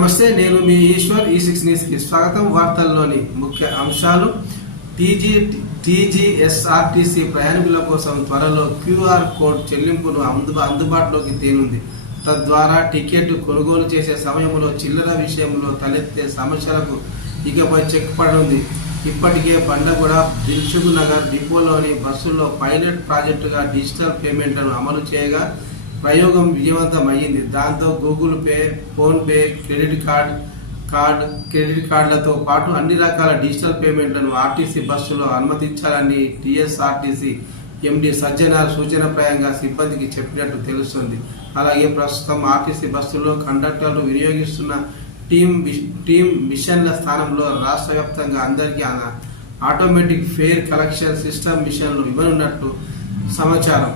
నమస్తే, నేను మీ ఈశ్వర్. ఈ6 న్యూస్ కి స్వాగతం. వార్తల్లోని ముఖ్య అంశాలు. టీజీఎస్ఆర్టీసీ ప్రయాణికుల కోసం త్వరలో క్యూఆర్ కోడ్ చెల్లింపును అందుబాటులోకి తేనుంది. తద్వారా టికెట్ కొనుగోలు చేసే సమయంలో చిల్లర విషయంలో తలెత్తే సమస్యలకు ఇకపై చెక్ పడనుంది. ఇప్పటికే బండగూడ, దిల్సుఖ్ నగర్ డిపోలోని బస్సుల్లో పైలట్ ప్రాజెక్టుగా డిజిటల్ పేమెంట్లను అమలు చేయగా ప్రయోగం విజయవంతం అయ్యింది. దాంతో గూగుల్ పే, ఫోన్పే, క్రెడిట్ కార్డులతో పాటు అన్ని రకాల డిజిటల్ పేమెంట్లను ఆర్టీసీ బస్సులో అనుమతించాలని టీఎస్ఆర్టీసీ ఎండీ సజ్జనార్ సూచనప్రాయంగా సిబ్బందికి చెప్పినట్టు తెలుస్తుంది. అలాగే ప్రస్తుతం ఆర్టీసీ బస్సుల్లో కండక్టర్లు వినియోగిస్తున్న టీమ్ మిషన్ల స్థానంలో రాష్ట్ర వ్యాప్తంగా అందరికీ ఆటోమేటిక్ ఫేర్ కలెక్షన్ సిస్టమ్ మిషన్లు ఇవ్వనున్నట్టు సమాచారం.